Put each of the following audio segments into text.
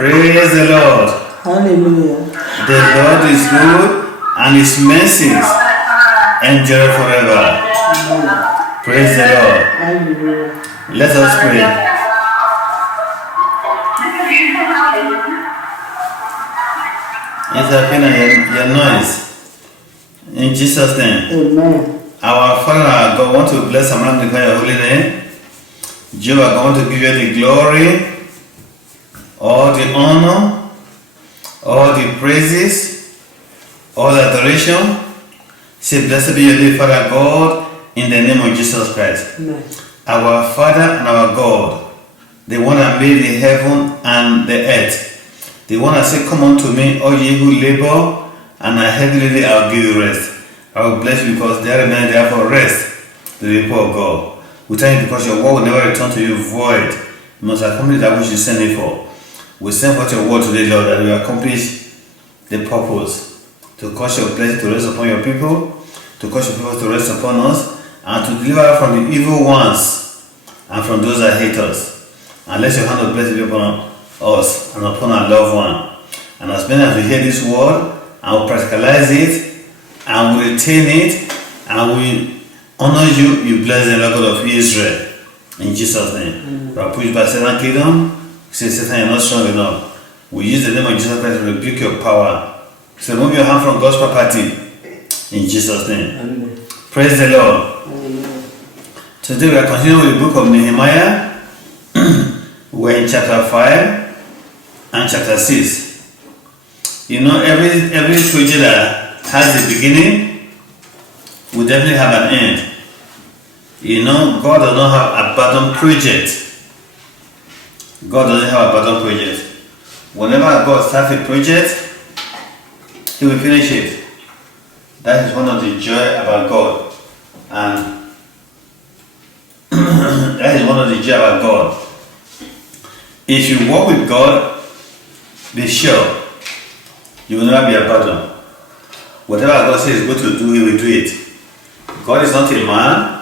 Praise the Lord. Hallelujah. The Lord is good and his mercies endure forever. Praise the Lord. Hallelujah. Let us pray. Intervene your noise. In Jesus' name. Amen. Our Father, our God, want to bless and magnify your holy name. Jehovah, I want to give you the glory, all the honor, all the praises, all the adoration. Say, blessed be your name, Father God, in the name of Jesus Christ. Amen. Our Father and our God, the one that made the heaven and the earth, the one that said, come unto me, all ye who labor and are heavy laden, I will give you rest. I will bless you because there remain therefore rest to the people of God. We thank you because your word will never return to you void. You must accomplish that which you send it for. We send forth your word today, Lord, that we accomplish the purpose to cause your blessing to rest upon your people, to cause your people to rest upon us, and to deliver from the evil ones and from those that hate us. And let your hand of blessing be upon us and upon our loved one. And as many as we hear this word, and we practicalize it, and we retain it, and we honor you, you bless the Lord God of Israel. In Jesus' name. We are pushed by Satan kingdom. Say, Satan, you're not strong enough. We use the name of Jesus Christ to rebuke your power. So remove your hand from God's property. In Jesus' name. Amen. Praise the Lord. Amen. Today we are continuing with the book of Nehemiah. We're in chapter 5 and chapter 6. You know, every project that has a beginning will definitely have an end. You know, God does not have abandoned project. God doesn't have abandoned project. Whenever God starts a project, He will finish it. That is one of the joy about God. And that is one of the joy about God. If you walk with God, be sure you will never be abandoned. Whatever God says He's going to do, He will do it. God is not a man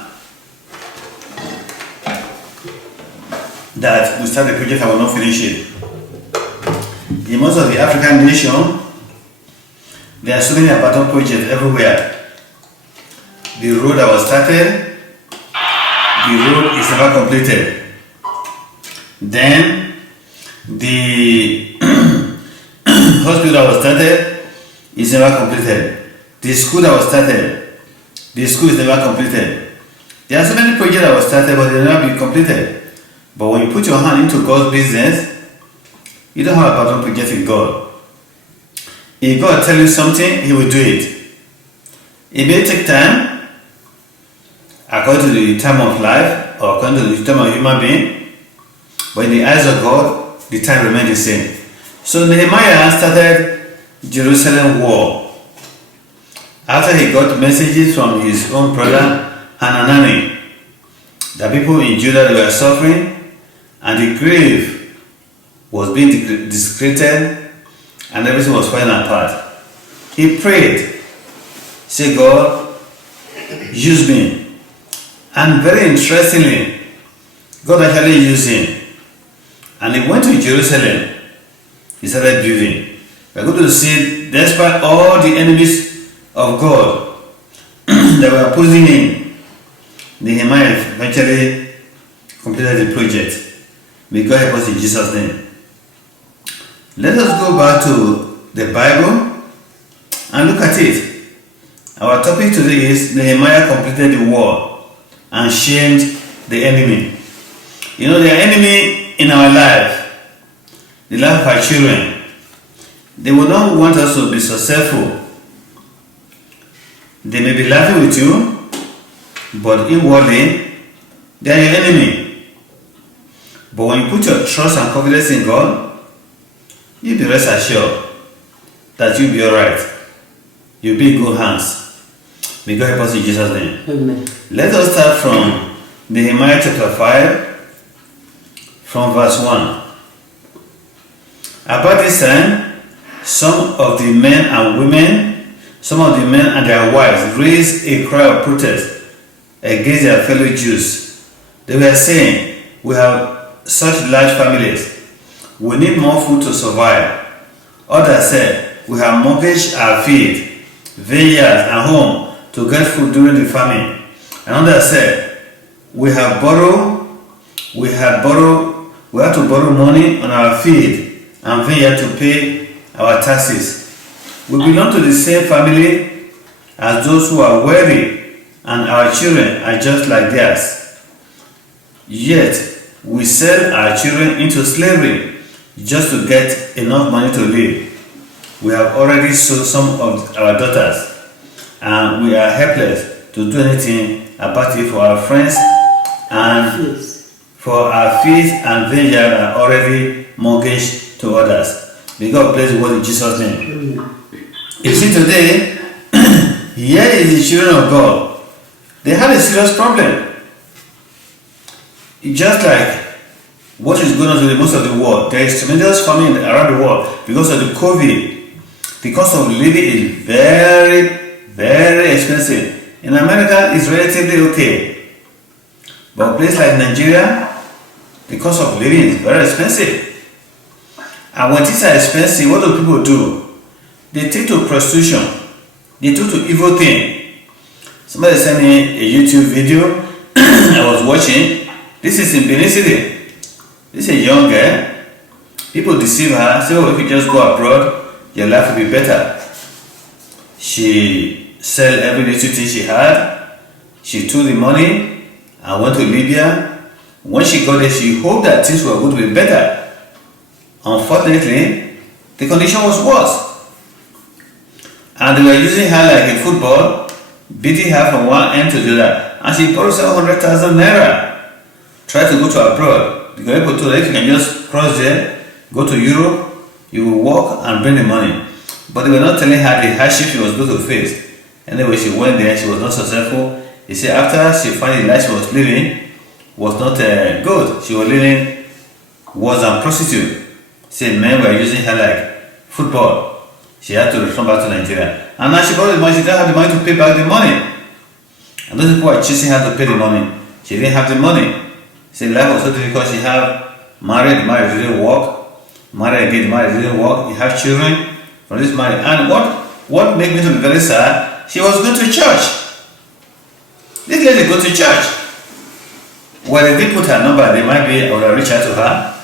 that will start a project and will not finish it. In most of the African nation, there are so many abandoned projects everywhere. The road that was started, the road is never completed. Then the hospital that was started is never completed. The school that was started, the school is never completed. There are so many projects that were started but they never be completed. But when you put your hand into God's business, you don't have a abandoned project in God. If God tells you something, He will do it. It may take time, according to the time of life or according to the time of human being, but in the eyes of God, the time remains the same. So Nehemiah started Jerusalem war after he got messages from his own brother Hanani that people in Judah were suffering and the grave was being desecrated and everything was falling apart. He prayed, say, God, use me. And very interestingly, God actually used him. And he went to Jerusalem. He started building. We're going to see, despite all the enemies of God that were opposing him, Nehemiah eventually completed the project. May God help us in Jesus' name. Let us go back to the Bible and look at it. Our topic today is Nehemiah completed the war and shamed the enemy. You know, the enemy in our life, the life of our children, they will not want us to be successful. They may be laughing with you, but inwardly, they are your enemy. But when you put your trust and confidence in God, you'll be rest assured that you'll be alright. You'll be in good hands. May God help us in Jesus' name. Amen. Let us start from Nehemiah chapter 5, from verse 1. About this time, some of the men and women, some of the men and their wives raised a cry of protest against their fellow Jews. They were saying, we have such large families. we need more food to survive. Others said, we have mortgaged our field, vineyards, and home to get food during the famine. And others said, we have to borrow money on our field and vineyard to pay our taxes. We belong to the same family as those who are wealthy, and our children are just like theirs. Yet, we sell our children into slavery just to get enough money to live. We have already sold some of our daughters, and we are helpless to do anything about it for our friends, and for our fields and vineyard are already mortgaged to others. May God bless the word in Jesus' name. You see, today, here is the children of God. They had a serious problem. Just like what is going on to most of the world, there is tremendous famine around the world because of the COVID. The cost of living is very, very expensive. In America, it's relatively okay. But a place like Nigeria, the cost of living is very expensive. And when things are expensive, what do people do? They take to prostitution. They take to evil things. Somebody sent me a YouTube video I was watching. This is in Benin City. This is a young girl. People deceive her, say, oh, if you just go abroad, your life will be better. She sold every little thing she had. She took the money and went to Libya. When she got there, she hoped that things were going to be better. Unfortunately, the condition was worse. And they were using her like a football, beating her from one end to the other. And she borrowed 700,000 naira. Tried to go to abroad. The people told her, if you can just cross there, go to Europe, you will work and bring the money. But they were not telling her the hardship she was going to face. Anyway, she went there, she was not successful. He said after she found the life she was living was not good. She was living worse than prostitute. He said men were using her like football. She had to return back to Nigeria. And now she borrowed the money, she didn't have the money to pay back the money. And those people were chasing her to pay the money. She didn't have the money. She said life was so difficult. She had married didn't work. Married again, married didn't work. You have children from this marriage. And what made me to be very sad, she was going to church. This lady go to church. Well, if they put her number, they might be able to reach out to her,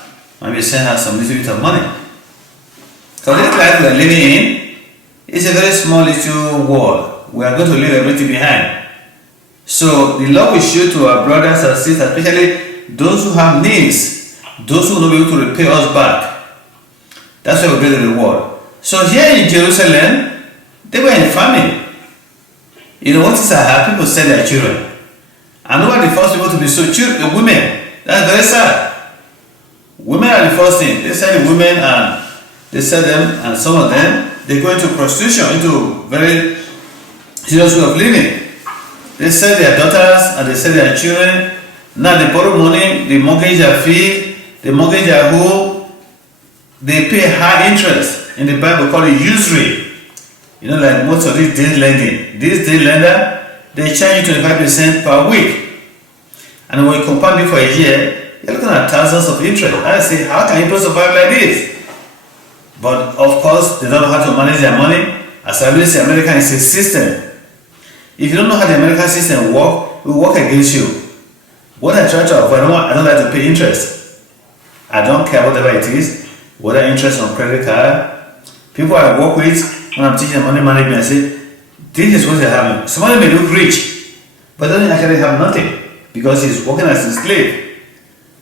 maybe send her some little bit of money. So this life we are living in is a very small little world. We are going to leave everything behind. So the love we show to our brothers and sisters, especially those who have needs, those who will not be able to repay us back. That's why we get the reward. So here in Jerusalem, they were in famine. You know what is that? People sell their children. And who are the first people to be so children? Women. That's very sad. Women are the first thing. They sell the women and they sell them, and some of them they go into prostitution, into very serious way of living. They sell their daughters and they sell their children. Now they borrow money, they mortgage their field, they mortgage their home. They pay high interest. In the Bible called it usury. You know, like most of these day lending. This day lender, they charge you 25% per week. And when you compound it for a year, you're looking at thousands of interest. I say, how can people survive like this? But of course, they don't know how to manage their money. As I always say, America is a system. If you don't know how the American system works, it will work against you. What I try to avoid, I don't like to pay interest. I don't care whatever it is. Whether interest on credit card, people I work with, when I'm teaching money management, I say, this is what they're having. Somebody may look rich, but doesn't actually have nothing because he's working as a slave.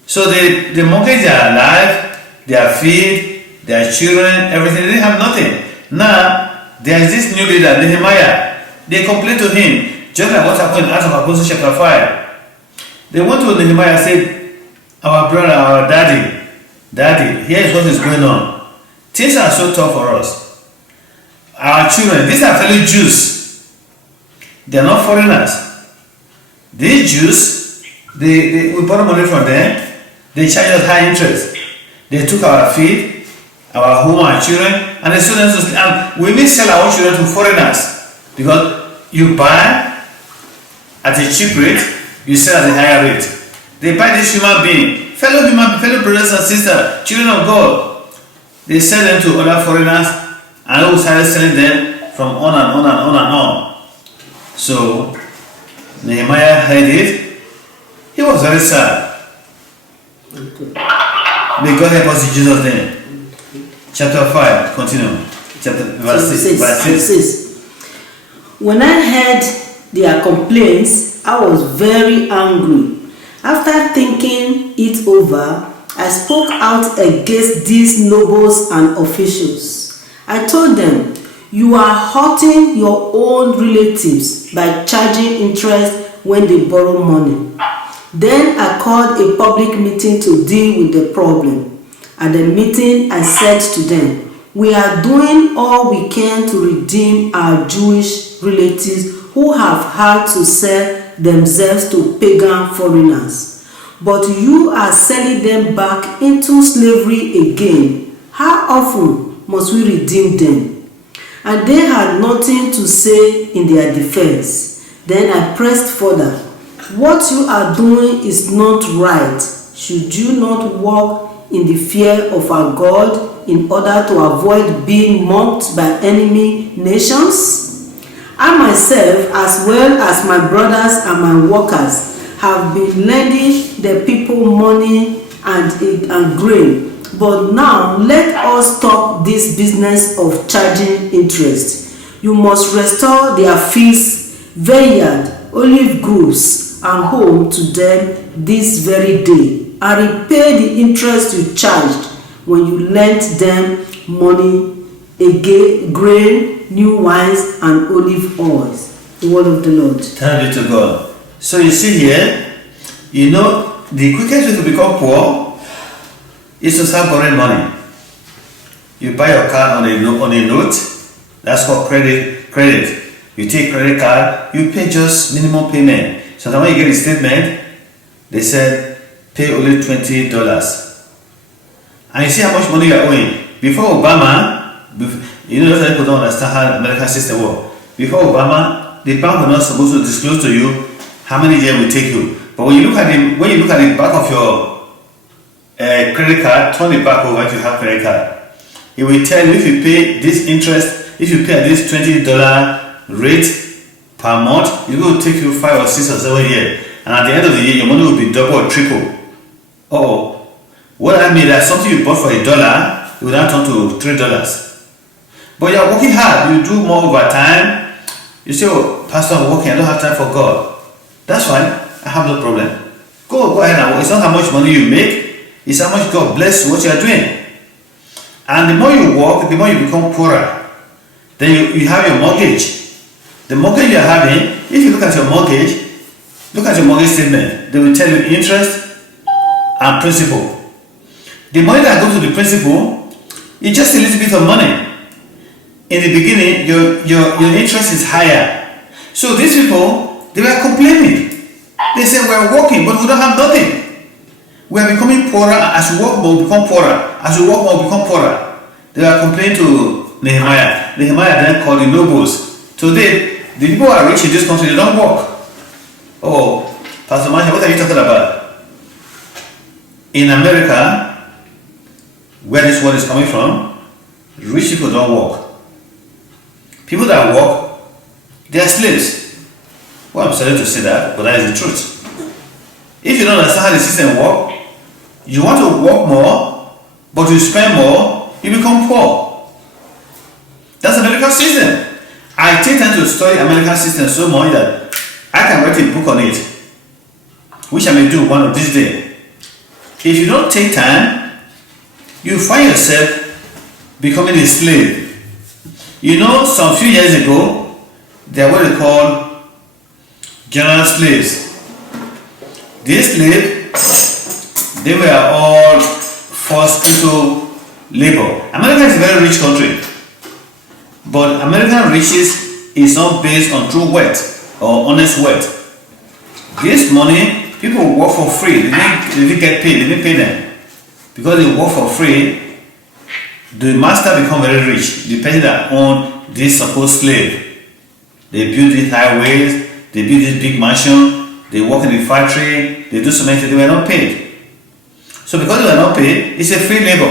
So they mortgage their life, their field, their children, everything. They didn't have nothing. Now, there is this new leader, Nehemiah. They complained to him, just like what happened in Acts of Apostles chapter 5. They went to Nehemiah and said, our brother, our daddy, here is what is going on. Things are so tough for us. Our children, these are fellow Jews. They are not foreigners. These Jews, we borrow money from them. They charge us high interest. They took our field, our home, our children, and they sold them to, and we may sell our children to foreigners because you buy at a cheap rate, you sell at a higher rate. They buy this human being, fellow brothers and sisters, children of God. They sell them to other foreigners, and who started selling them from on and on and on and on. So Nehemiah heard it. He was very sad. May God help us in Jesus' name. Chapter 5, continue. Verse 6. When I heard their complaints, I was very angry. After thinking it over, I spoke out against these nobles and officials. I told them, "You are hurting your own relatives by charging interest when they borrow money." Then I called a public meeting to deal with the problem. At the meeting, I said to them, "We are doing all we can to redeem our Jewish relatives who have had to sell themselves to pagan foreigners. But you are selling them back into slavery again. How often must we redeem them?" And they had nothing to say in their defense. Then I pressed further, "What you are doing is not right. Should you not walk in the fear of our God in order to avoid being mocked by enemy nations? I myself, as well as my brothers and my workers, have been lending the people money and grain. But now let us stop this business of charging interest. You must restore their fields, vineyard, olive groves, and home to them this very day, and repay the interest you charged when you lent them money, grain, new wines, and olive oils." The word of the Lord. Thank be to God. So you see here, the quickest way to become poor is to start borrowing money. You buy your car on a note. That's called credit. You take credit card, you pay just minimum payment. Sometimes when you get a statement, they said pay only $20. And you see how much money you are owing. Before Obama, those people don't understand how the American system works. Before Obama, the bank was not supposed to disclose to you how many years it will take you. But when you look at the back of your credit card, turn it back over if you have credit card. It will tell you if you pay this interest, if you pay at this $20 rate per month, it will take you 5 or 6 or 7 years. And at the end of the year, your money will be double or triple. What I mean that something you bought for $1, it will now turn to $3. But you are working hard, you do more overtime. You say, "Oh, Pastor, I'm working, I don't have time for God." That's fine, I have no problem. Go ahead and work. It's not how much money you make, it's how much God bless what you are doing. And the more you work, the more you become poorer. Then you have your mortgage. The mortgage you are having, if you look at your mortgage statement, they will tell you interest and principal. The money that goes to the principal is just a little bit of money. In the beginning, your interest is higher. So these people, they were complaining. They said, "We are working, but we don't have nothing. We are becoming poorer. As we work more, we become poorer. As we work more, we become poorer." They were complaining to Nehemiah. Nehemiah then called the nobles. Today, the people who are rich in this country, they don't work. "Oh, Pastor Mansha, what are you talking about?" In America, where this word is coming from, rich people don't work. People that work, they are slaves. Well, I'm sorry to say that, but that is the truth. If you don't understand how the system works, you want to work more, but you spend more, you become poor. That's the American system. I take time to study American system so much that I can write a book on it, which I may do one of these days. If you don't take time, you find yourself becoming a slave. Some few years ago, there were what they call general slaves. These slaves, they were all forced into labor. America is a very rich country, but American riches is not based on true wealth or honest wealth. This money, people work for free. They didn't get paid. They didn't pay them. Because they work for free, the master become very rich. The person that owned this supposed slave. They build these highways, they build this big mansion, they work in the factory, they do so many things, they were not paid. So because they were not paid, it's a free labor,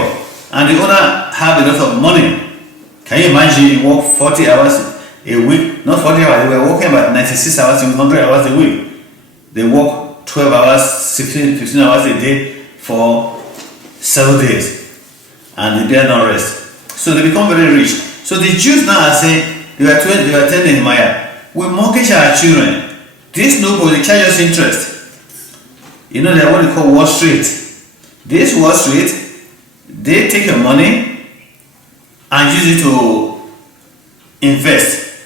and the owner have a lot of money. Can you imagine you work 40 hours a week? Not 40 hours, they were working about 96 hours, 100 hours a week. They work 12 hours, 15 hours a day for 7 days, and they dare not rest. So they become very rich. So the Jews now are saying, they were telling Nehemiah, we mortgage our children. This noble, they charge us interest. You know, they're what they call Wall Street. This Wall Street, they take your money and use it to invest.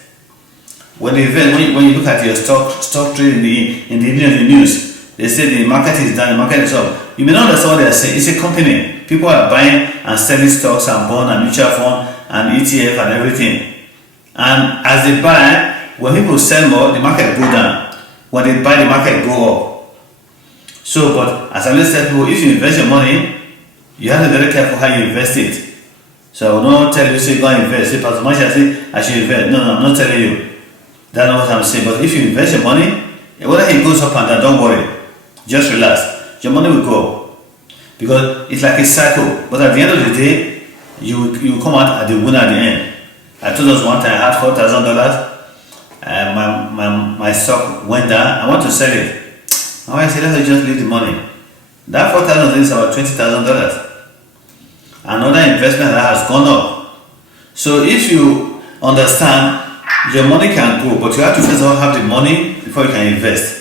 When they invest, when you look at your stock trade in the news, they say the market is down, the market is up. You may not understand what they are saying. It's a company. People are buying and selling stocks and bonds and mutual fund and ETF and everything. And as they buy, when people sell more, the market go down. When they buy, the market go up. So, but as I always tell people, if you invest your money, you have to be very careful how you invest it. So I will not tell you, say, go and invest. Say, Pastor Marshall, say, I should invest. No, I'm not telling you. That's not what I'm saying. But if you invest your money, whether it goes up and down, don't worry. Just relax. Your money will go up. Because it's like a cycle. But at the end of the day, you will come out at the winner at the end. I told us one time I had $4,000. My stock went down. I want to sell it. My wife said, let's just leave the money. That $4,000 is about $20,000. Another investment that has gone up. So if you understand, your money can go, but you have to first of all have the money before you can invest.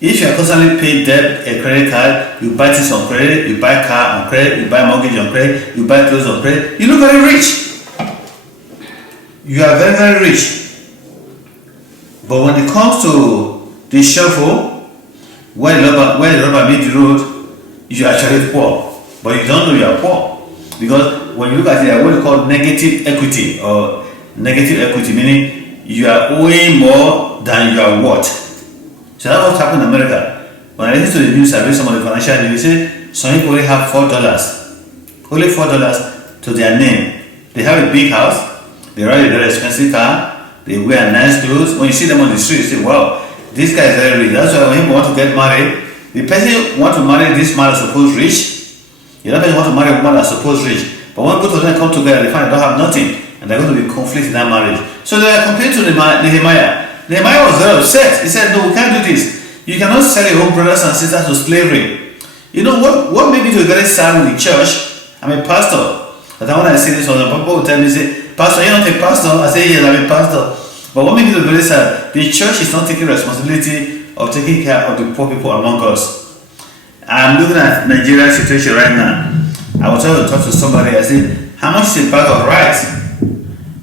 If you are constantly paying debt, a credit card, you buy things on credit, you buy car on credit, you buy mortgage on credit, you buy clothes on credit, you look very rich. You are very, very rich. But when it comes to the shuffle, where the rubber meets the road, you are actually poor. But you don't know you are poor. Because when you look at it, what we call negative equity, or negative equity, meaning you are owing more than you are worth. So that's what happened in America. When I listen to the news, I read some of the financial news, they say some people only have $4. Only $4 to their name. They have a big house, they ride a very expensive car, they wear nice clothes. When you see them on the street, you say, wow, this guy is very rich. That's why when people want to get married, the person want to marry this man that's supposed rich, the other person want to marry a woman that's supposed rich. But when both of them come together, they find they don't have nothing, and they're going to be conflict in that marriage. So they are complaining to Nehemiah. Nehemiah was very upset. He said, no, we can't do this. You cannot sell your own brothers and sisters to slavery. You know what made me to be very sad with the church? I'm a pastor. But when I say this, people will tell me, say, Pastor, you're not a pastor? I say, yes, I'm a pastor. But what made me to be very sad? The church is not taking responsibility of taking care of the poor people among us. I'm looking at Nigeria's situation right now. I was trying to talk to somebody. I said, how much is a bag of rice?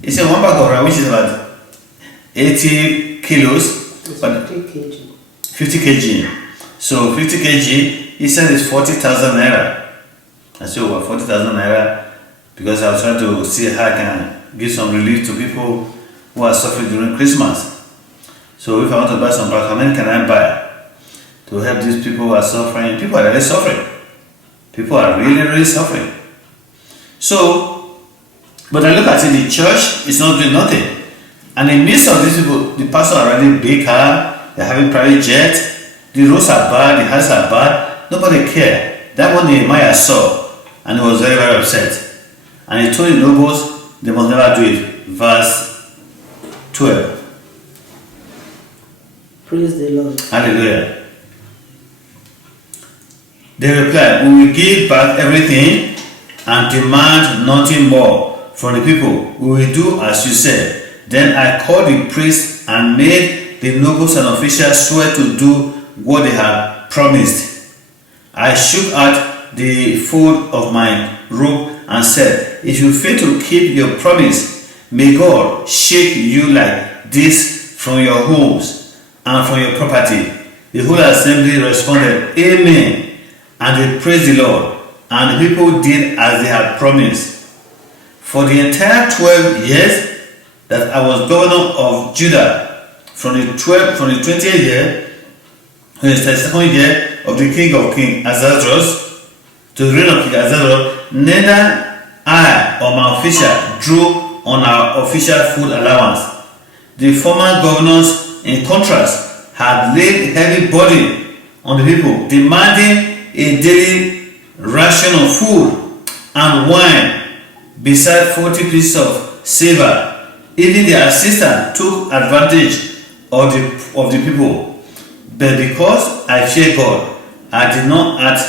He said, one bag of rice, which is about 80 kilos. It's 50 kg. 50 kg. So 50 kg, he said it's 40,000 naira. I said, well, 40,000 naira, because I was trying to see how I can give some relief to people who are suffering during Christmas. So if I want to buy some bag, how many can I buy to help these people who are suffering? People are really suffering. People are really, really suffering. So, but I look at it, the church is not doing nothing. And in the midst of these people, the pastors are riding big car, they're having private jet, the roads are bad, the houses are bad, nobody cared. That one Nehemiah saw, and he was very, very upset. And he told the nobles they must never do it. Verse 12. Praise the Lord. Hallelujah. They replied, we will give back everything and demand nothing more from the people. We will do as you said. Then I called the priests and made the nobles and officials swear to do what they had promised. I shook out the fold of my robe and said, if you fail to keep your promise, may God shake you like this from your homes and from your property. The whole assembly responded, Amen. And they praised the Lord. And the people did as they had promised. For the entire 12 years that I was governor of Judah, from the 20th year, from the 32nd year of the king of King Ahasuerus to the reign of King Ahasuerus, neither I or my official drew on our official food allowance. The former governors, in contrast, had laid heavy burden on the people, demanding a daily ration of food and wine, beside 40 pieces of silver. Even their assistant took advantage of the people. But because I fear God, I did not act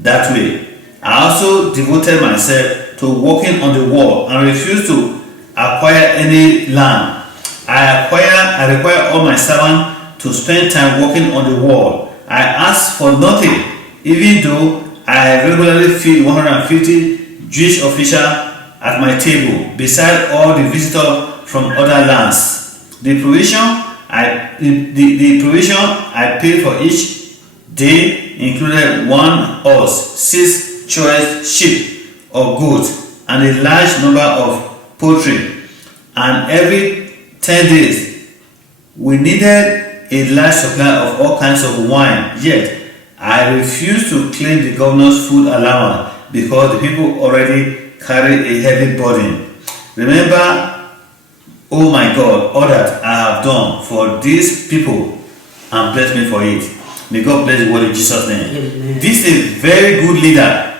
that way. I also devoted myself to working on the wall and refused to acquire any land. I require all my servants to spend time working on the wall. I asked for nothing, even though I regularly feed 150 Jewish officials at my table, beside all the visitors from other lands. The provision I paid for each day included 1 horse, 6 choice sheep or goats, and a large number of poultry. And every 10 days, we needed a large supply of all kinds of wine. Yet, I refused to claim the governor's food allowance because the people already carried a heavy burden. Remember, oh my God, all that I have done for these people, and bless me for it. May God bless the word in Jesus' name. Amen. This is a very good leader.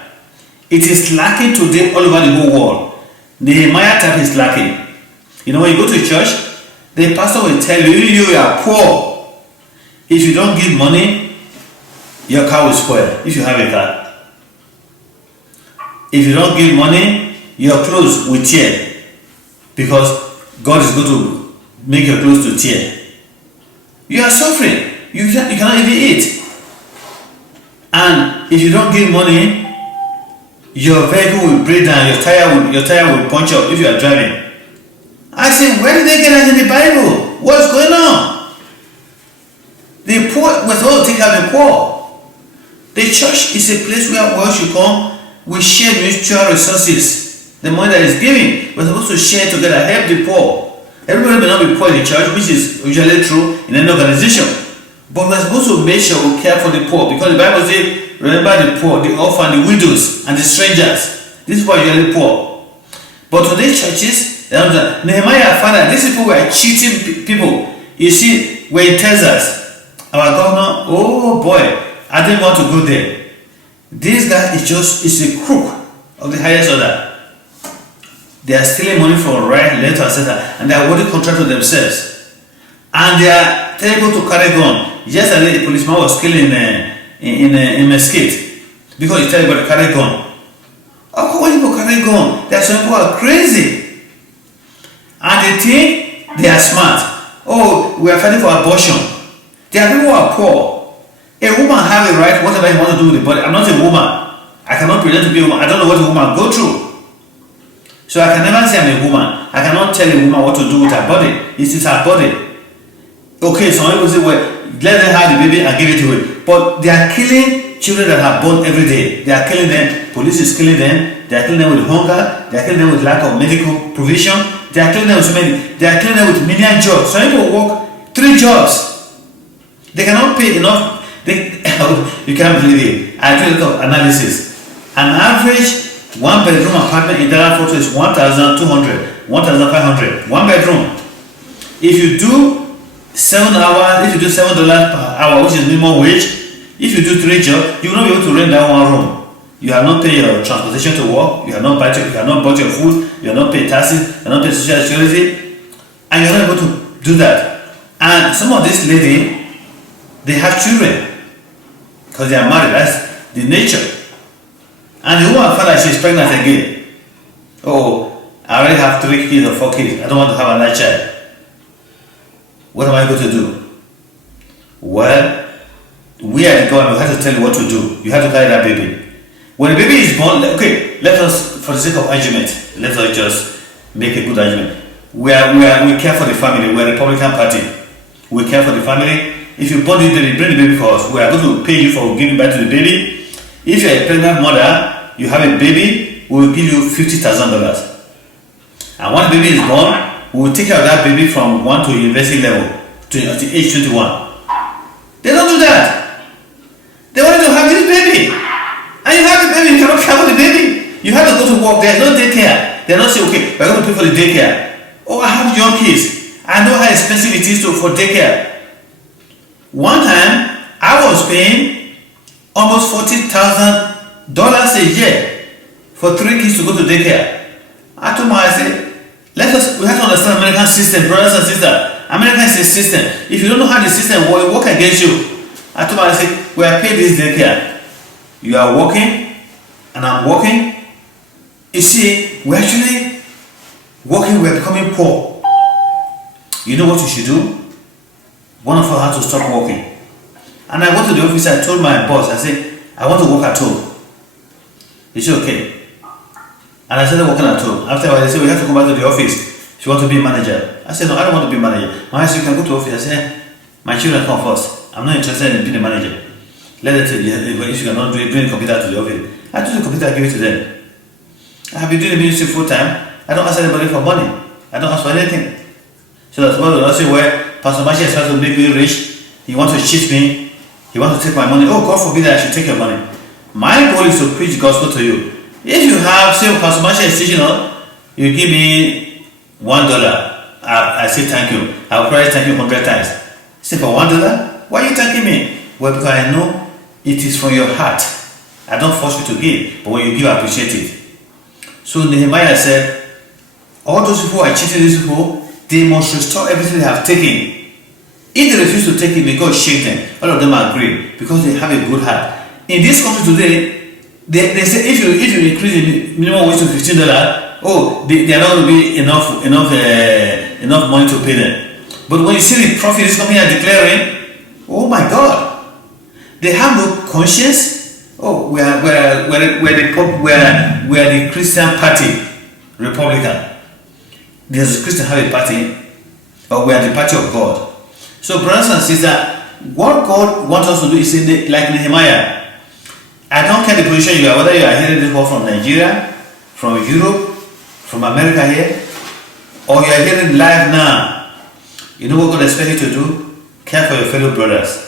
It is lacking today all over the whole world. Nehemiah type is lacking. You know, when you go to church, the pastor will tell you, you are poor. If you don't give money, your car will spoil, if you have a car. If you don't give money, your clothes will tear, because God is going to make your clothes to tear. You are suffering. You cannot even eat. And if you don't give money, your vehicle will break down, your tire will punch up if you are driving. I say, where did they get that in the Bible? What's going on? The poor, we're supposed to take care of the poor. The church is a place where we should come, we share mutual resources. The money that is given, we're supposed to share together, help the poor. Everybody may not be poor in the church, which is usually true in any organization. But we're supposed to make sure we care for the poor, because the Bible says, remember the poor, the orphan, the widows, and the strangers. These people are usually poor. But today's churches, Nehemiah found that these people were cheating people. You see, we're in Texas. Our governor, oh boy, I didn't want to go there. This guy is a crook of the highest order. They are stealing money from right, left, and center, and they are awarding contract to themselves. And they are able to carry gun. Yesterday, a policeman was killed in Mesquite because he tell people to carry gun. Of course, when people carry gun, there are some people who are crazy, and they think they are smart. Oh, we are fighting for abortion. There are people who are poor. A woman has a right, whatever he wants to do with the body. I'm not a woman. I cannot pretend to be a woman. I don't know what a woman go through. So I can never say I'm a woman. I cannot tell a woman what to do with her body. It is her body. Okay, some people say, well, let them have the baby and give it away. But they are killing children that are born every day. They are killing them. Police is killing them. They are killing them with hunger. They are killing them with lack of medical provision. They are killing them with so many. They are killing them with million jobs. Some people work 3 jobs. They cannot pay enough. You can't believe it. I do a lot of analysis. An average 1-bedroom apartment in Dallas Fort Worth is $1,200, $1,500. 1 bedroom. If you do 7 hours, if you do $7 per hour, which is minimum wage, if you do 3 jobs, you will not be able to rent that 1 room. You have not paid your transportation to work, you have not bought your food, you have not paid taxes, you have not paid social security, and you are not able to do that. And some of these ladies, they have children because they are married. That's the nature. And the woman felt like she's pregnant again. Oh, I already have 3 kids or 4 kids. I don't want to have another child. What am I going to do? Well, we are the government. We have to tell you what to do. You have to carry that baby. When the baby is born, okay, let us, for the sake of argument, let us just make a good argument. We care for the family. We are the Republican Party. We care for the family. If you born this baby, bring the baby for us. We are going to pay you for giving birth to the baby. If you are a pregnant mother, you have a baby, we will give you $50,000. And when the baby is born, we will take care of that baby from 1 to university level to age 21. They don't do that. They want you to have this baby. And you have the baby, you cannot care for the baby. You have to go to work, there's no daycare. They're not saying, okay, we're going to pay for the daycare. Oh, I have young kids. I know how expensive it is for daycare. One time, I was paying almost $40,000 dollars a year for 3 kids to go to daycare. I told my, I said, we have to understand American system, brothers and sisters. America is a system. If you don't know how the system work against you. I told my, I said, we are paid this daycare. You are working, and I'm working. You see, we're actually working, we're becoming poor. You know what you should do? One of us had to stop working. And I went to the office, I told my boss, I said, I want to work at home. He said, okay. And I started working at home. After a while, they said, we have to come back to the office if you want to be a manager. I said, no, I don't want to be a manager. My wife said, you can go to the office. I said, my children come first. I'm not interested in being a manager. Let them tell you, if you cannot bring computer to the office. I took the computer, I give it to them. I have been doing the ministry full time. I don't ask anybody for money. I don't ask for anything. So that's why I say, well, Pastor Machi is trying to make me rich. He wants to cheat me. He wants to take my money. Oh, God forbid that I should take your money. My goal is to preach the gospel to you. If you have, say, Pastor Machi is teaching on, you give me $1. I say thank you. I'll probably thank you 100 times. Say for $1? Why are you thanking me? Well, because I know it is from your heart. I don't force you to give, but when you give, I appreciate it. So Nehemiah said, all those people who are cheating these people, they must restore everything they have taken. If they refuse to take it, may God shake them. All of them agree because they have a good heart. In this country today, they say if you increase the minimum wage to $15, oh, they are not going to be enough money to pay them. But when you see the profit this company are declaring, oh my God, they have no conscience. Oh, we are the Christian party, Republican. Does the Christian have a party? Or we are the party of God. So brothers and sisters, what God wants us to do is like Nehemiah. I don't care the position you are, whether you are hearing this word from Nigeria, from Europe, from America here, or you are hearing live now. You know what God expects you to do? Care for your fellow brothers.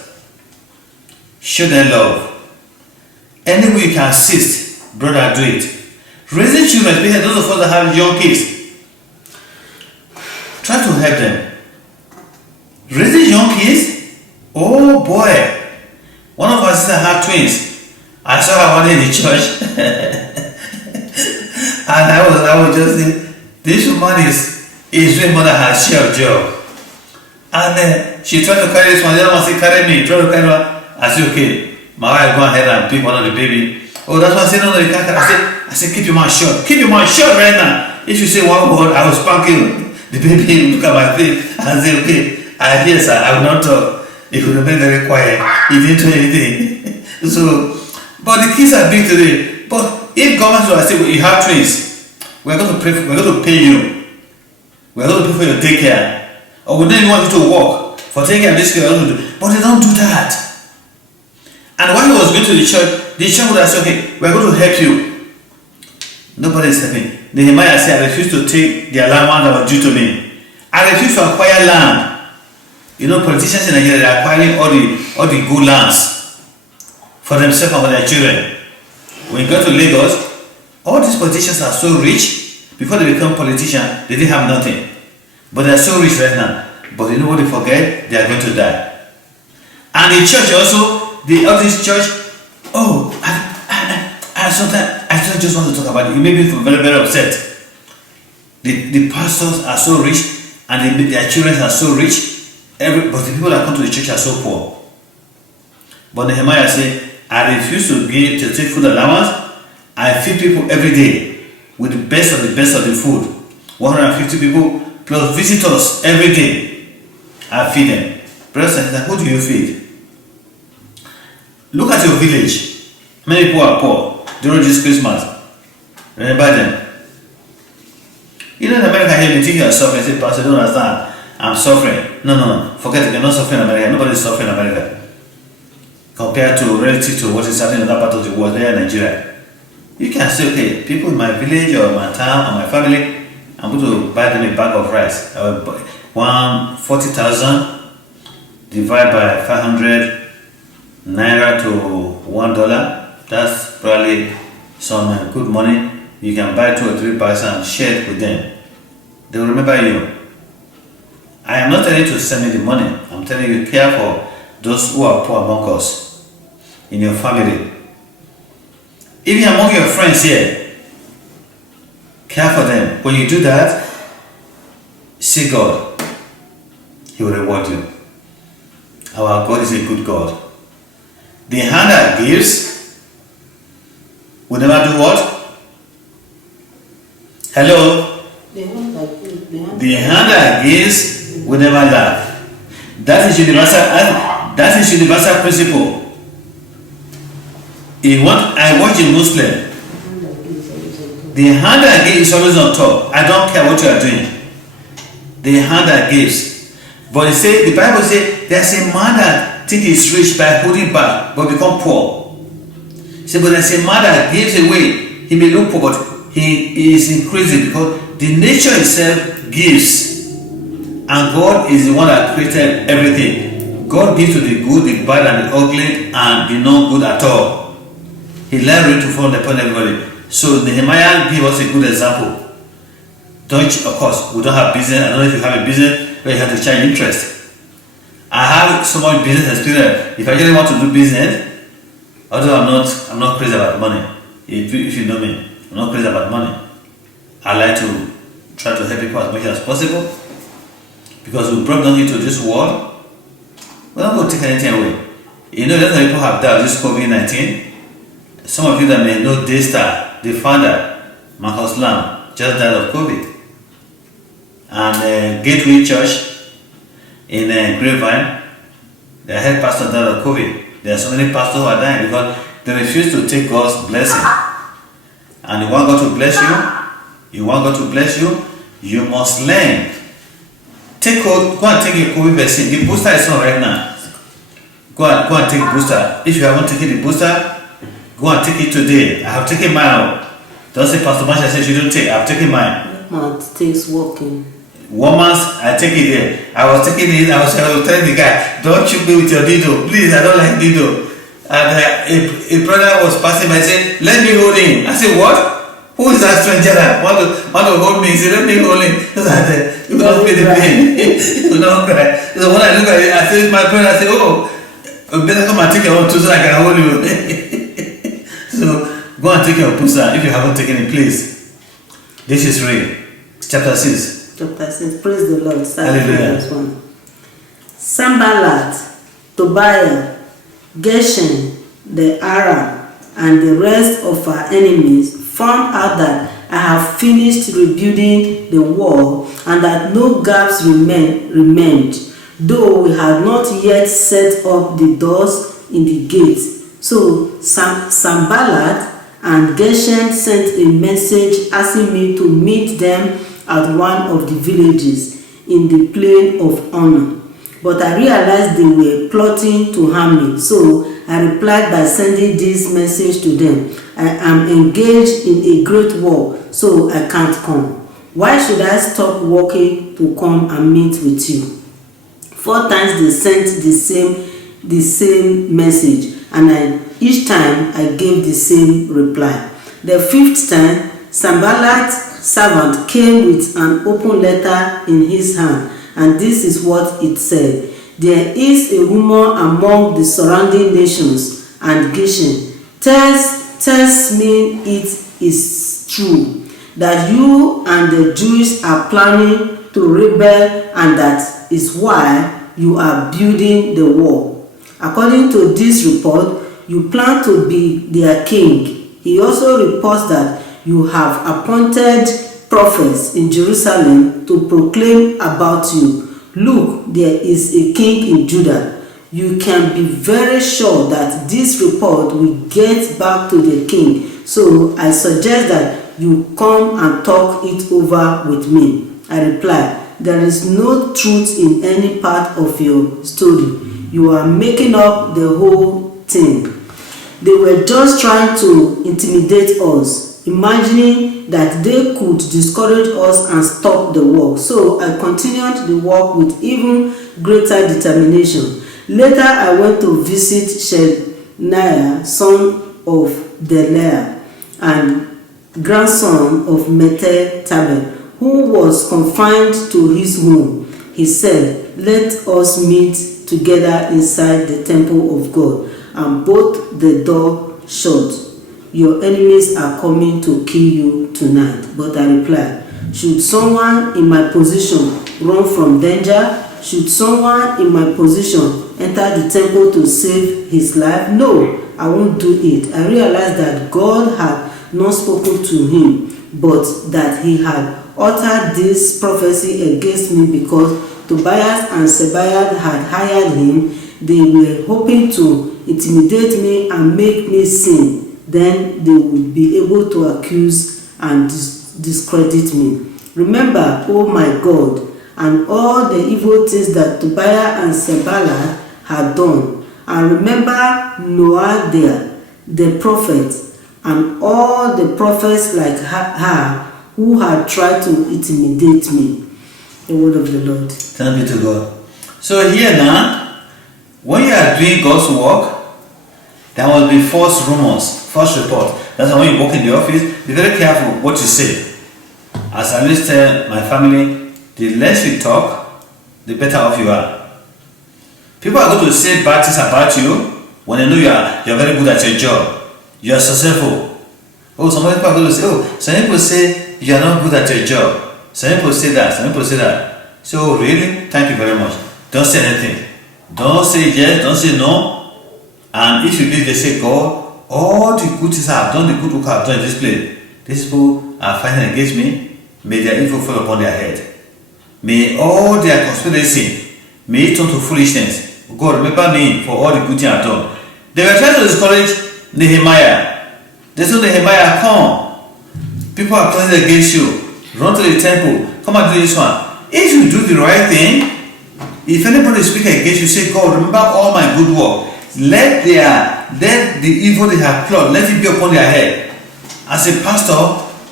Show them love. Any way you can assist, brother, do it. Raising children, especially those of us that have young kids, try to help them. Raising young kids, oh boy. One of our sisters had twins. I saw her one day in the church, and I was just saying, this woman is doing more than her share of job. And she tried to carry this one, the other one said, carry me, try to carry her. I said, okay, my wife go ahead and pick one of the baby. Oh, that's why I said, no, you can't. I said, keep your mouth shut. Keep your mouth shut right now. If you say one word, I will spank you. The baby will look at my face and say, okay, I hear, sir, I will not talk. If you remain very quiet, he didn't do anything. So, but the kids are big today. But if government will say, well, you have twins, we're going to pay you. We're going to pay for your daycare. Or we don't even want you to work for taking care of this girl. But they don't do that. And while he was going to the church would have said, okay, we're going to help you. Nobody is helping. Nehemiah said, I refuse to take the allowance that was due to me. I refuse to acquire land. You know, politicians in Nigeria, they are acquiring all the good lands for themselves and for their children. When you go to Lagos, all these politicians are so rich. Before they become politicians, they didn't have nothing. But they are so rich right now. But you know what they forget? They are going to die. And the church also, all this church, oh, I sometimes I just want to talk about it. It made me feel very, very upset. The pastors are so rich, and their children are so rich, but the people that come to the church are so poor. But Nehemiah said, I refuse to take food allowance. I feed people every day with the best of the food. 150 people plus visitors every day. I feed them. Brothers and sisters, who do you feed? Look at your village. Many people are poor during this Christmas. Remember them. You know in America here, you think you are suffering. Say, Pastor, don't understand. I'm suffering. No. Forget it. You're not suffering in America. Nobody is suffering in America. Compared to relative to what is happening in other parts of the world, here in Nigeria. You can say, okay, people in my village or my town or my family, I'm going to buy them a bag of rice. 40,000 divided by 500 Naira to $1. That's probably some good money. You can buy 2 or 3 bags and share it with them. They will remember you. I am not telling you to send me the money. I'm telling you, care for those who are poor among us in your family. Even among your friends here, care for them. When you do that, see God. He will reward you. Our God is a good God. The hand that gives will never do what? Hello? The hand that gives will never lack. That is universal. That is universal principle. I watch a Muslim. The hand that gives is always on top. I don't care what you are doing. The hand that gives. But the Bible says there's a man that think he's rich by holding back but become poor. But there's a man that gives away. He may look poor, but he is increasing because the nature itself gives. And God is the one that created everything. God gives to the good, the bad, and the ugly, and the not good at all. He let rain to fall upon everybody. So Nehemiah gave us a good example. Of course, we don't have business. I don't know if you have a business where you have to charge interest. I have so much business experience. If I really want to do business, although I'm not crazy about money. If you know me, I'm not crazy about money. I like to try to help people as much as possible because we brought down into this world. We're not going to take anything away. You know, that's how people have died this COVID-19. Some of you that may know Daystar, the founder, Marcus Lamb, just died of COVID. And Gateway Church in Grapevine, the head pastor died of COVID. There are so many pastors who are dying because they refuse to take God's blessing. And you want God to bless you, you must learn. Go and take a COVID vaccine. The booster is on right now. Go and take booster. If you haven't taken the booster, go and take it today. I have taken mine. Don't say Pastor Masha says you don't take. I've taken mine. It takes walking. 1 month, I take it there. I was taking it. I was telling the guy, don't shoot me with your needle, please. I don't like needle. And a brother was passing by saying, let me hold him. I said, what? Who is that stranger that want to hold me? He said, let me hold him. So that you don't feel the pain. You don't cry. So when I look at it, I said, my brother, I said, oh, better come and take your own too so I can hold you. So go and take your booster if you haven't taken it, please. This is real. Chapter 6. Chapter 6. Praise the Lord. Hallelujah. Sanballat, Tobiah, Geshem, the Arab, and the rest of our enemies found out that I have finished rebuilding the wall and that no gaps remained, though we had not yet set up the doors in the gates. So Sanballat and Geshem sent a message asking me to meet them at one of the villages in the plain of Honor. But I realized they were plotting to harm me, so I replied by sending this message to them. I am engaged in a great war, so I can't come. Why should I stop working to come and meet with you? 4 times they sent the same message, and each time I gave the same reply. The 5th time, Sanballat's servant came with an open letter in his hand, and this is what it said. There is a rumor among the surrounding nations, and Geshem tells me it is true, that you and the Jews are planning to rebel, and that is why you are building the wall. According to this report, you plan to be their king. He also reports that you have appointed prophets in Jerusalem to proclaim about you. Look, there is a king in Judah. You can be very sure that this report will get back to the king. So I suggest that you come and talk it over with me. I replied, there is no truth in any part of your story. You are making up the whole thing. They were just trying to intimidate us, imagining that they could discourage us and stop the work. So I continued the work with even greater determination. Later, I went to visit Shebaniah, son of Delaiah, and grandson of Methetabel, who was confined to his room. He said, let us meet together inside the temple of God, and both the door shut. your enemies are coming to kill you tonight. But I replied, should someone in my position run from danger? Should someone in my position enter the temple to save his life? No, I won't do it. I realized that God had not spoken to him, but that he had uttered this prophecy against me because Tobias and Sanballat had hired him. They were hoping to intimidate me and make me sin. Then they would be able to accuse and discredit me. Remember, oh my God, and all the evil things that Tobiah and Sanballat had done. And remember Noadiah, the prophet, and all the prophets like her who had tried to intimidate me. The word of the Lord. Thank be to God. So here now, when you are doing God's work, there will be false rumors, false reports. That's why when you work in the office, be very careful what you say. As I always tell my family, the less you talk, the better off you are. People are going to say bad things about you when they know you're very good at your job. You are successful. Oh, some people are going to say, oh, some people say you are not good at your job. Some people say that, some people say that. So really, thank you very much. Don't say anything. Don't say yes, don't say no. And if you believe they say God, all the good things I have done, the good work I have done in this place, these people are fighting against me. May their evil fall upon their head. May all their conspiracy, may it turn to foolishness. God, remember me for all the good things I have done. They were trying to discourage Nehemiah. They told Nehemiah, come. People are plotting against you. Run to the temple. Come and do this one. If you do the right thing, if anybody speaks against you, say, God, remember all my good work. Let the evil they have plotted, let it be upon their head. As a pastor,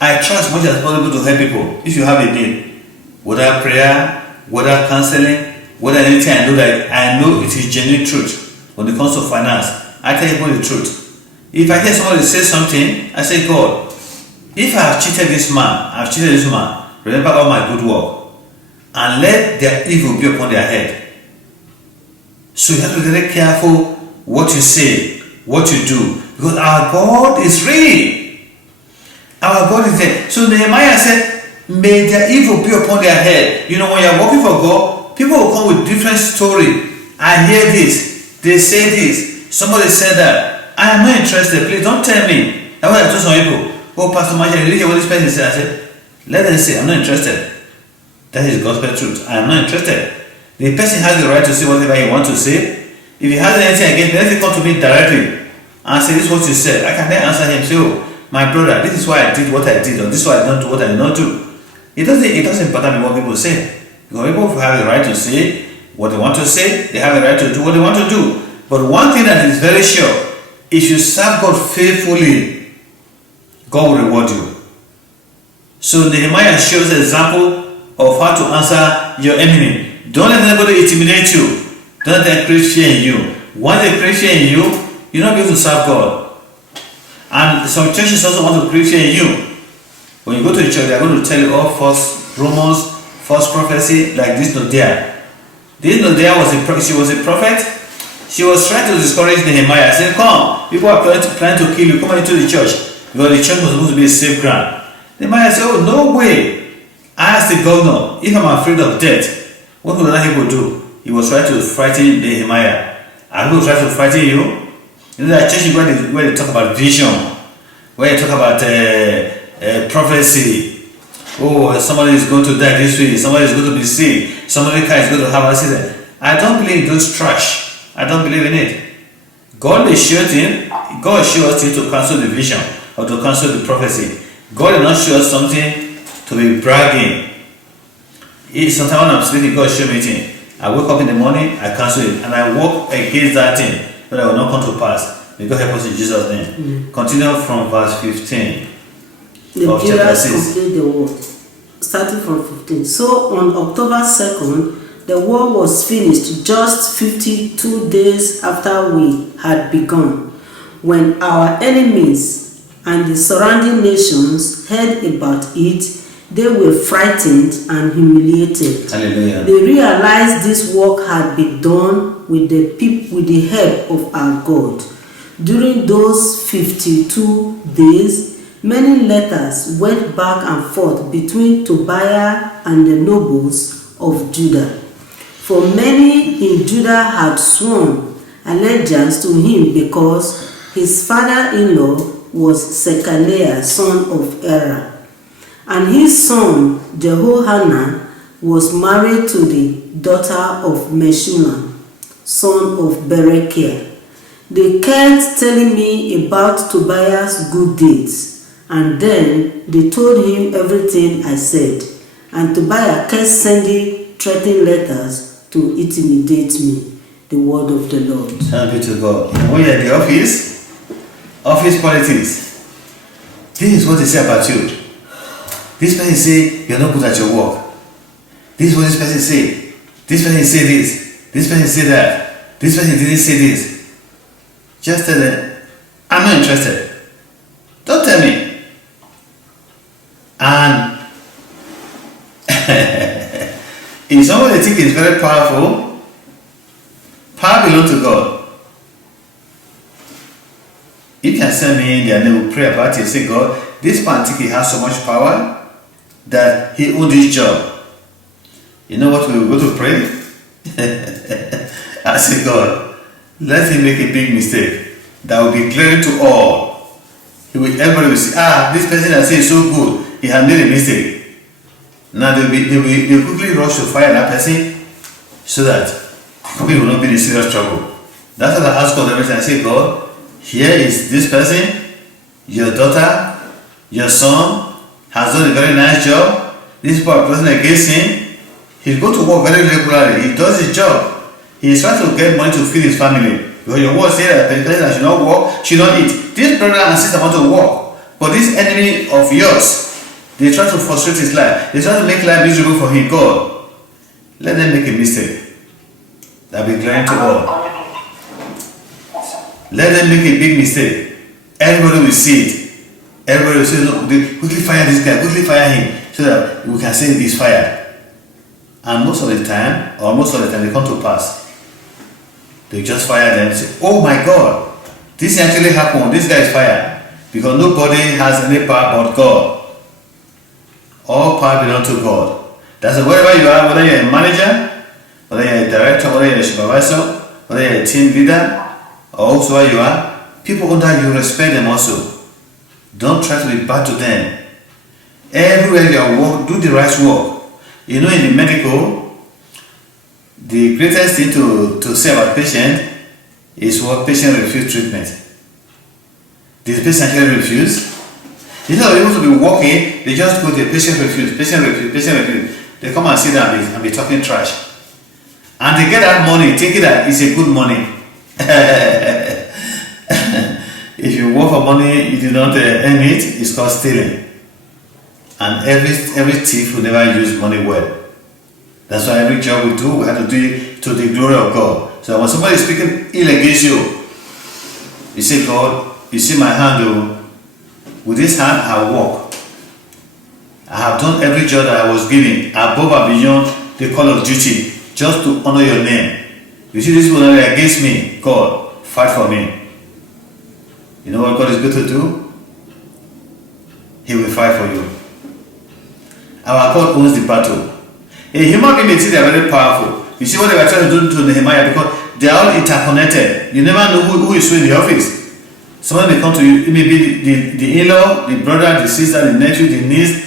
I try as much as possible to help people. If you have a need, whether prayer, whether counseling, whether anything, I know it is genuine truth. When it comes to finance, I tell people the truth. If I hear somebody say something, I say, God, if I have cheated this man, I have cheated this woman, remember all my good work, and let their evil be upon their head. So you have to be very careful what you say, what you do, because our God is real. Our God is there. So Nehemiah said, may their evil be upon their head. You know, when you're working for God, people will come with different story. I hear this, they say this, somebody said that. I am not interested. Please don't tell me. That's what I told some people. Oh, Pastor Marshall, you really hear what this person said? I said, let them say, I'm not interested. That is gospel truth. I am not interested. The person has the right to say whatever he wants to say. If he has anything against me, let him come to me directly and say, this is what you said. I can then answer him, say, oh, my brother, this is why I did what I did, or this is why I don't do what I did not do. It doesn't bother me what people say. Because people have the right to say what they want to say, they have the right to do what they want to do. But one thing that is very sure, if you serve God faithfully, God will reward you. So Nehemiah shows an example of how to answer your enemy. Don't let anybody intimidate you. Don't let them create fear in you. Once they create fear in you, you're not able to serve God. And some churches also want to create fear in you. When you go to the church, they are going to tell you all false rumors, false prophecy, like this Noadiah. This Noadiah she was a prophet. She was trying to discourage Nehemiah. Saying, come, people are planning to kill you. Come into the church. Because the church was supposed to be a safe ground. Nehemiah said, oh, no way. I asked the governor, if I'm afraid of death, what will other people do? He was trying to frighten Nehemiah. Are people trying to frighten you? You know, that church where they talk about vision, where they talk about prophecy. Oh, somebody is going to die this week, somebody is going to be sick, somebody's car is going to have an accident. I don't believe in those trash. I don't believe in it. God assured him, God assured him to cancel the vision or to cancel the prophecy. God did not show us something to be bragging. Sometimes when I'm sleeping, God show me things. I wake up in the morning, I cancel it, and I walk against that thing, but I will not come to pass. May God help us in Jesus' name. Continue from verse 15. The Judas complete the war, starting from 15. So on October 2nd, the war was finished just 52 days after we had begun. When our enemies and the surrounding nations heard about it, they were frightened and humiliated. Hallelujah. They realized this work had been done with the help of our God. During those 52 days, many letters went back and forth between Tobiah and the nobles of Judah. For many in Judah had sworn allegiance to him because his father-in-law was Sekaliah, son of Era, and his son Jehohanan was married to the daughter of Meshullam, son of Berechiah. They kept telling me about Tobiah's good deeds, and then they told him everything I said, and Tobiah kept sending threatening letters to intimidate me. The word of the Lord. Thank you to God. When you're at the office politics, this is what they say about you. This person say you're not good at your work. This is what this person say. This person say this. This person say that. This person didn't say this. Just tell them, I'm not interested. Don't tell me. And if somebody think is very powerful, power belongs to God. You can send me in there and they will pray about it. Say, God, this man think he has so much power that he owns this job. You know what we will go to pray? I say, God, let him make a big mistake that will be clear to all. Everybody will say, this person I say is so good, he has made a mistake. Now they'll quickly rush to fire that person so that the company will not be in serious trouble. That's what I ask God every time. I say, God, here is this person, your daughter, your son has done a very nice job. This people are plotting against him. He goes to work very regularly. He does his job. He is trying to get money to feed his family. Because your word says that the person should not work, should not eat. This brother and sister want to work, but this enemy of yours, they try to frustrate his life. They try to make life miserable for him. God, let them make a mistake. That will be glaring to all. Let them make a big mistake. Everybody will see it. Everybody will say, no, they quickly fire this guy, quickly fire him, so that we can say he's fired. And most of the time, they come to pass. They just fire them and say, oh my God, this actually happened, this guy is fired. Because nobody has any power but God. All power belongs to God. That's wherever you are, whether you're a manager, whether you're a director, whether you're a supervisor, whether you're a team leader, or whoever you are, people under you respect them also. Don't try to be bad to them. Everywhere you are work, do the right work. You know, in the medical, the greatest thing to say about patient is what patient refuse treatment. Did the patient actually refuse? Instead of able to be walking, they just go to the patient refuse, patient refuse, patient refuse. They come and sit down and be talking trash. And they get that money, thinking that it's a good money. If you work for money, you did not earn it, it's called stealing. And every thief will never use money well. That's why every job we do, we have to do it to the glory of God. So when somebody is speaking ill against you, you say, God, you see my hand, oh, with this hand I walk. I have done every job that I was given, above and beyond the call of duty, just to honor your name. You see this people that are against me, God, fight for me. You know what God is going to do? He will fight for you. Our God owns the battle. A human being may think they are very powerful. You see what they were trying to do to Nehemiah, because they are all interconnected. You never know who is who in the office. Somebody may come to you, it may be the in-law, the brother, the sister, the nephew, the niece,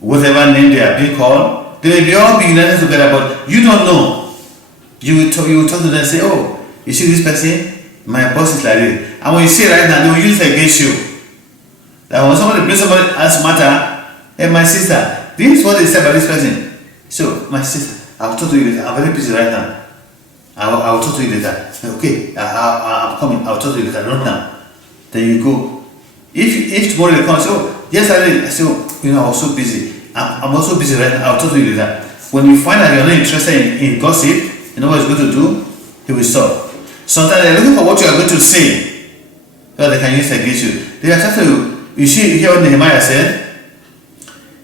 whatever name they are being called. They may be all being united together, but you don't know. You will talk to them and say, oh, you see this person? My boss is like this. And when you see it right now, they will use it against you. That when somebody brings somebody else matter, hey, my sister, this is what they said about this person. So, my sister, I'll talk to you later. I'm very busy right now. I'll talk to you later. Okay, I'm coming. I'll talk to you later. Not now. Then you go. If tomorrow they come, so yes, I say, oh, you know, I was so busy. I'm also busy right now. I'll talk to you later. When you find that you're not interested in gossip, you know what he's going to do? He will stop. Sometimes they're looking for what you are going to say, so they can use it against you. They are trying to, you hear what Nehemiah said?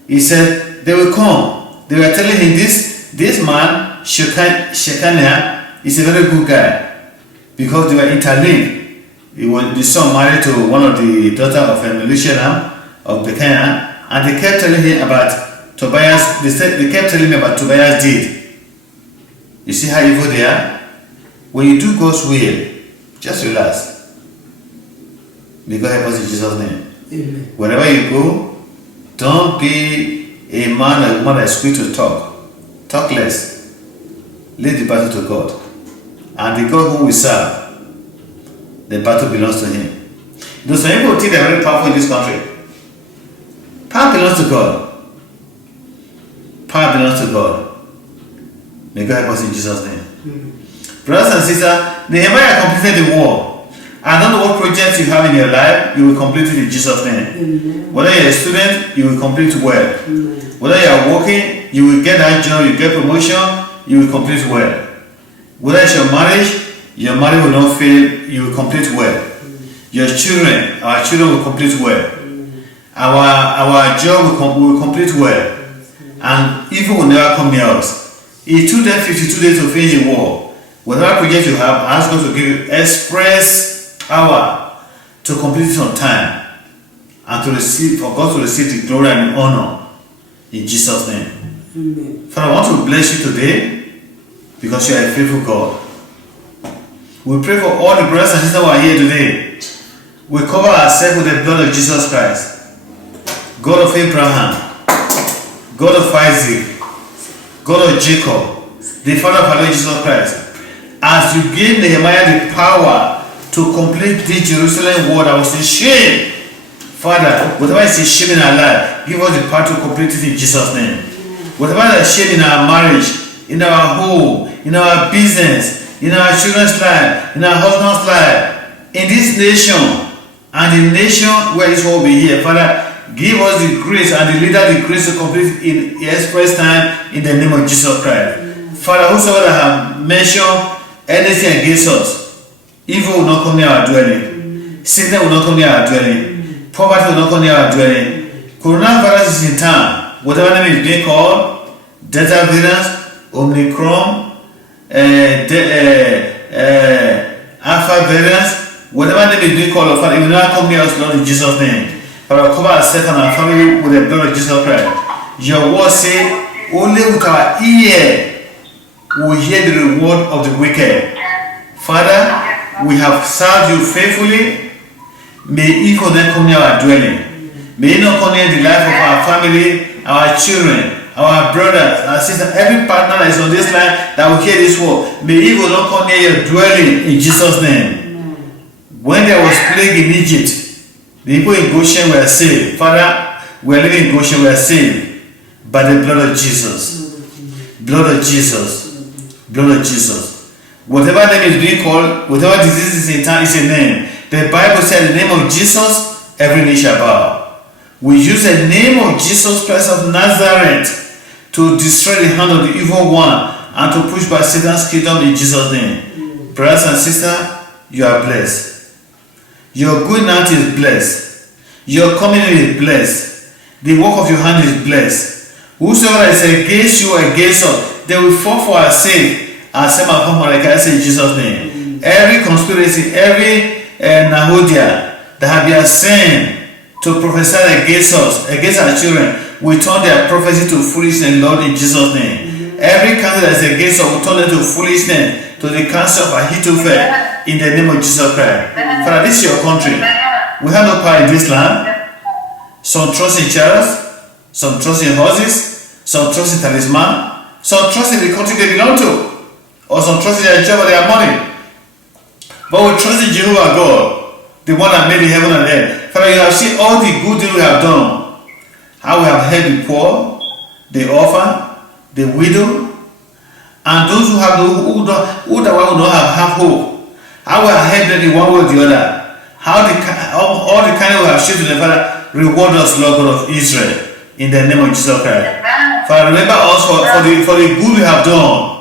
He said, they will come. They were telling him this man, Shechaniah, is a very good guy, because they were interlinked. The son married to one of the daughter of Melushalam of Bethlehem, and they kept telling him about Tobias. They kept telling me about Tobias' deed. You see how evil they are? When you do God's will, just relax. May God help us in Jesus' name. Amen. Wherever you go, don't be a man or a woman that is quick to talk. Talk less. Leave the battle to God. And the God whom we serve, the battle belongs to Him. Some people think they're very powerful in this country. Power belongs to God. Power belongs to God. May God help us in Jesus' name. Mm-hmm. Brothers and sisters, Nehemiah completed the war. I don't know what projects you have in your life, you will complete it in Jesus' name. Mm-hmm. Whether you're a student, you will complete well. Mm-hmm. Whether you are working, you will get that job, you get promotion, you will complete well. Whether it's your marriage will not fail, you will complete well. Mm-hmm. Your children, our children will complete well. Mm-hmm. Our job will complete well. Mm-hmm. And evil will never come near us. It took them 52 days to finish the war. Whatever project you have, ask God to give you express power to complete it on time and for God to receive the glory and the honor in Jesus' name. Amen. Father, I want to bless you today because you are a faithful God. We pray for all the brothers and sisters who are here today. We cover ourselves with the blood of Jesus Christ, God of Abraham, God of Isaac, God of Jacob, the Father of our Lord Jesus Christ. As you gave Nehemiah the power to complete the Jerusalem wall that was in shame, Father, whatever is in shame in our life, give us the power to complete it in Jesus' name. Whatever is shame in our marriage, in our home, in our business, in our children's life, in our husband's life, in this nation, and the nation where this will be here, Father, give us the grace and the leader the grace to complete in express time in the name of Jesus Christ. Father, whosoever have mentioned anything against us, evil will not come near our dwelling. Sickness will not come near our dwelling. Poverty will not come near our dwelling. Coronavirus is in town. Whatever name is being called, Delta variant, Omicron, Alpha variant, whatever name is being called, Father, it will not come near us, Lord, in Jesus' name. Father, cover ourselves and our family with the blood of Jesus Christ. Your word says, only with our ear we hear the reward of the wicked. Father, we have served you faithfully. May evil not come near our dwelling. May it not come near the life of our family, our children, our brothers, our sisters, every partner that is on this line that will hear this word. May evil not come near your dwelling in Jesus' name. When there was plague in Egypt, the people in Goshen were saved. Father, we are living in Goshen, we are saved by the blood of Jesus. Blood of Jesus. Blood of Jesus. Whatever name is being called, whatever disease is in town is a name. The Bible said the name of Jesus, every knee shall bow. We use the name of Jesus Christ of Nazareth to destroy the hand of the evil one and to push back Satan's kingdom in Jesus' name. Brothers and sisters, you are blessed. Your going out is blessed. Your coming in is blessed. The work of your hand is blessed. Whosoever is against you or against us, they will fall for our sake. And same upon Mordecai in Jesus' name. Every conspiracy, every Nahodia that have been sent to prophesy against us, against our children, we turn their prophecy to foolishness, Lord, in Jesus' name. Every counsel that is against us, we turn them to foolishness, to the counsel of Ahithophel, in the name of Jesus Christ. Father, this is your country. We have no power in this land. Some trust in chariots, some trust in horses, some trust in talisman, some trust in the country they belong to, or some trust in their job or their money. But we trust in Jehovah God, the one that made the heaven and earth. Father, you have seen all the good things we have done. How we have helped the poor, the orphan, the widow, and those who have who will not have hope. How we have helped them in one way or the other. How all the kind we have shown to the Father, reward us, Lord God of Israel, in the name of Jesus Christ. Father, remember us for the good we have done.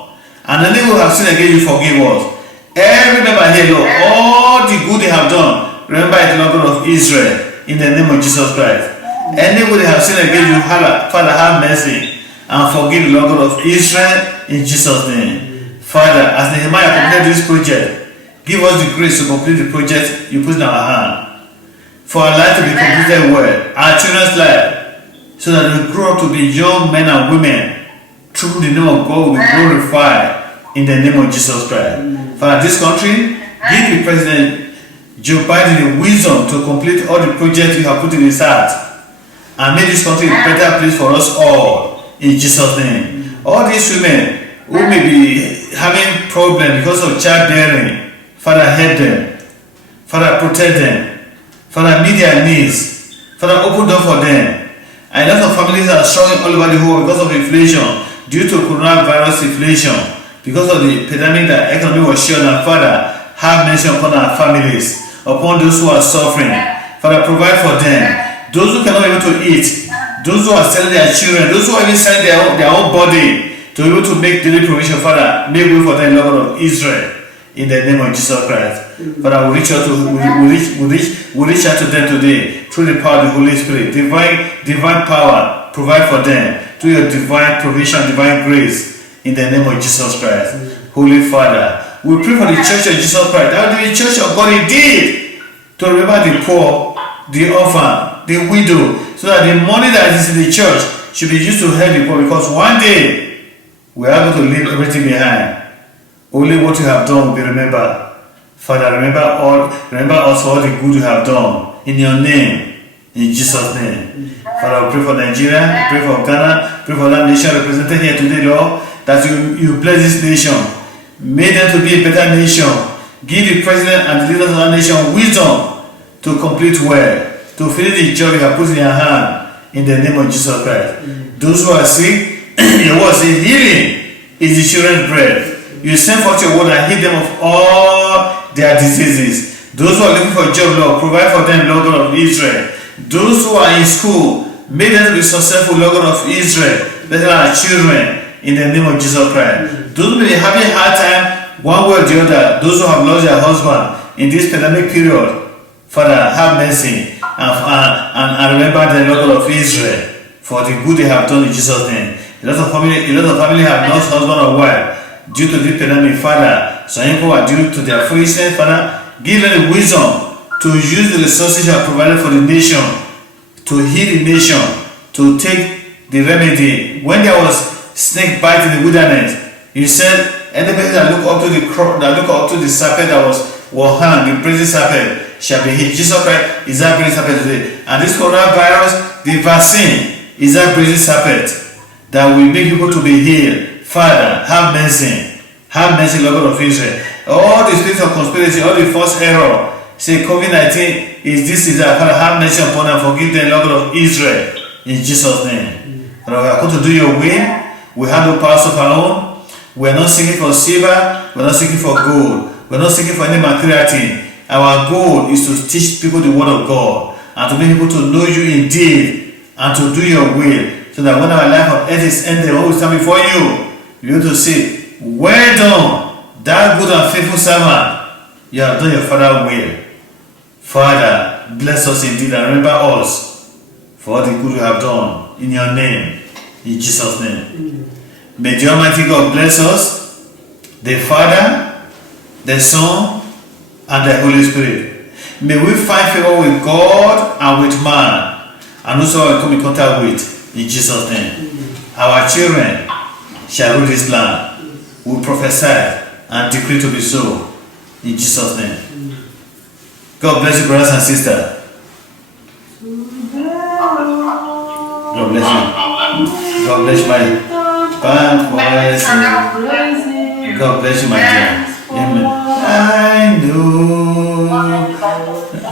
And the name we have sinned against you, forgive us. Every member here, Lord, all the good they have done, remember it, Lord God of Israel, in the name of Jesus Christ. Anybody have sinned against you, Father, have mercy and forgive the Lord God of Israel in Jesus' name. Father, as Nehemiah completed this project, Give us the grace to complete the project you put in our hand. For our life to be completed well, our children's life, so that we grow up to be young men and women. Through the name of God will be glorified in the name of Jesus Christ. For this country, give the President Joe Biden the wisdom to complete all the projects you have put in his heart and make this country a better place for us all in Jesus' name. All these women who may be having problems because of childbearing, Father, help them. Father, protect them. Father, meet their needs. Father, open door for them. And a lot of families are struggling all over the world because of inflation, due to coronavirus inflation, because of the pandemic that economy was shut down. Father, have mercy upon our families, upon those who are suffering. Father, provide for them. Those who cannot be able to eat, those who are selling their children, those who are even selling their own body to be able to make daily provision. Father, make way for them, Lord of Israel, in the name of Jesus Christ. Father, we reach out to them today through the power of the Holy Spirit. Divine power, provide for them through your divine provision, divine grace, in the name of Jesus Christ. Holy Father, we pray for the Church of Jesus Christ, that will be the Church of God indeed, to remember the poor, the orphan, the widow, so that the money that is in the church should be used to help the poor, because one day we are going to leave everything behind. Only what you have done will be remembered. Father, remember us for all the good you have done in your name, in Jesus' name. Father, we pray for Nigeria, we pray for Ghana, pray for that nation represented here today, Lord, that you bless this nation. Make them to be a better nation. Give the president and the leaders of that nation wisdom to complete well, to finish the job you have put in your hand, in the name of Jesus Christ. Those who are sick, your word says healing is the children's bread. You send forth your word and heal them of all their diseases. Those who are looking for a job, Lord, provide for them, Lord God of Israel. Those who are in school, make them to be successful, Lord God of Israel. Bless our children in the name of Jesus Christ. Those who may be having a hard time, one way or the other, those who have lost their husband in this pandemic period, Father, have mercy and remember the Lord God of Israel for the good they have done in Jesus' name. A lot of family have lost husband or wife due to this pandemic. Father, some people are due to their foolishness. Father, give them the wisdom to use the resources you have provided for the nation, to heal the nation, to take the remedy. When there was snake bite in the wilderness, you said anybody that look up to the serpent that was hung, the brazen serpent, shall be healed. Jesus Christ is that brazen serpent today. And this coronavirus, the vaccine, is that brazen serpent that will make people to be healed. Father, have mercy. Have mercy, Lord God of Israel. All the spirits of conspiracy, all the false error, say COVID-19 is this, is that. Father, have mercy upon them. Forgive them, Lord God of Israel. In Jesus' name. Father, we are going to do your will. We have no powers of our own. We are not seeking for silver. We are not seeking for gold. We are not seeking for any material thing. Our goal is to teach people the word of God and to make people to know you indeed and to do your will, so that when our life on earth is ended, when we stand before you, you to say, well done, thou good and faithful servant. You have done your Father's will. Father, bless us indeed and remember us for all the good you have done in your name, in Jesus' name. May the Almighty God bless us, the Father, the Son, and the Holy Spirit. May we find favor with God and with man, and also come in contact with, in Jesus' name. Our children shall rule this land. We prophesy and decree to be so, in Jesus' name. God bless you, brothers and sisters. God bless you. God bless my band voice. God bless you, my dear. Amen. I know.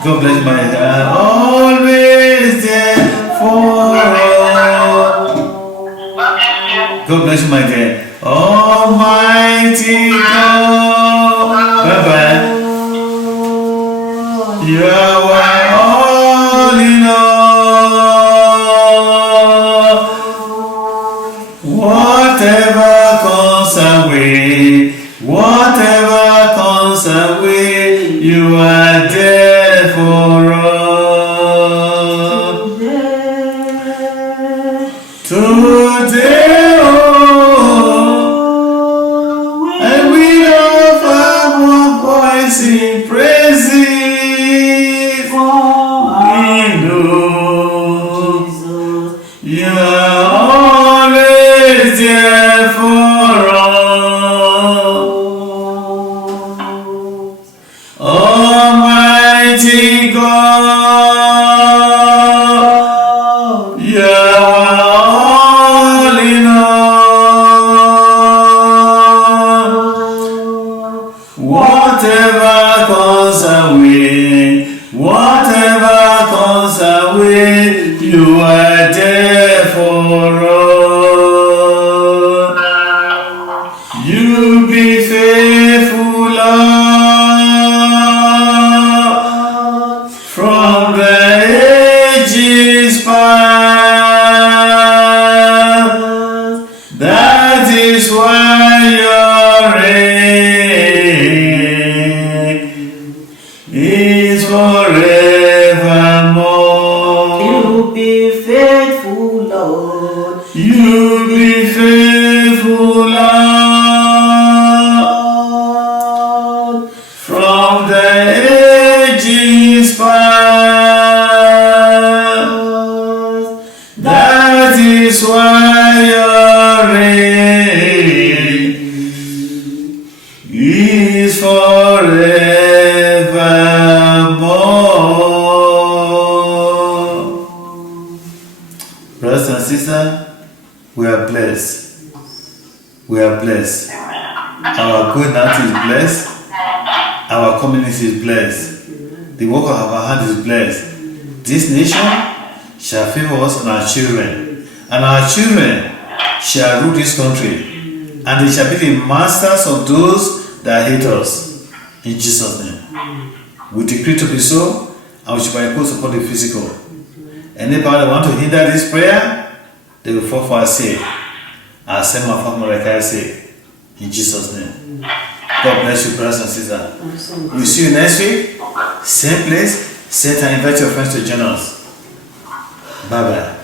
God bless my dad. Always there for all. God bless you, my dear. Almighty God. Bye bye. You are my all in all. Whatever comes away, whatever comes away, you are there for us. Today, oh, and we offer our voices. there for all. Almighty God, you are all in all. Whatever comes our way, you are there for all. You be faithful, Lord, from the ages past. That is why your reign is forevermore. You be faithful, Lord. You be faithful, Lord, from the ages past. That is why your reign is forevermore. Brothers and sisters, we are blessed. We are blessed. Our going out is blessed. Our community is blessed. The work of our hand is blessed. This nation shall favor us and our children. And our children shall rule this country. And they shall be the masters of those that hate us. In Jesus' name. We decree to be so, and we shall be imposed upon the physical. Any power that want to hinder this prayer, they will fall for our sake. I'll send my father Mordecai's sake. In Jesus' name. God bless you, brothers and sisters. We'll see you next week. Same place, same time. Invite your friends to join us. Bye-bye.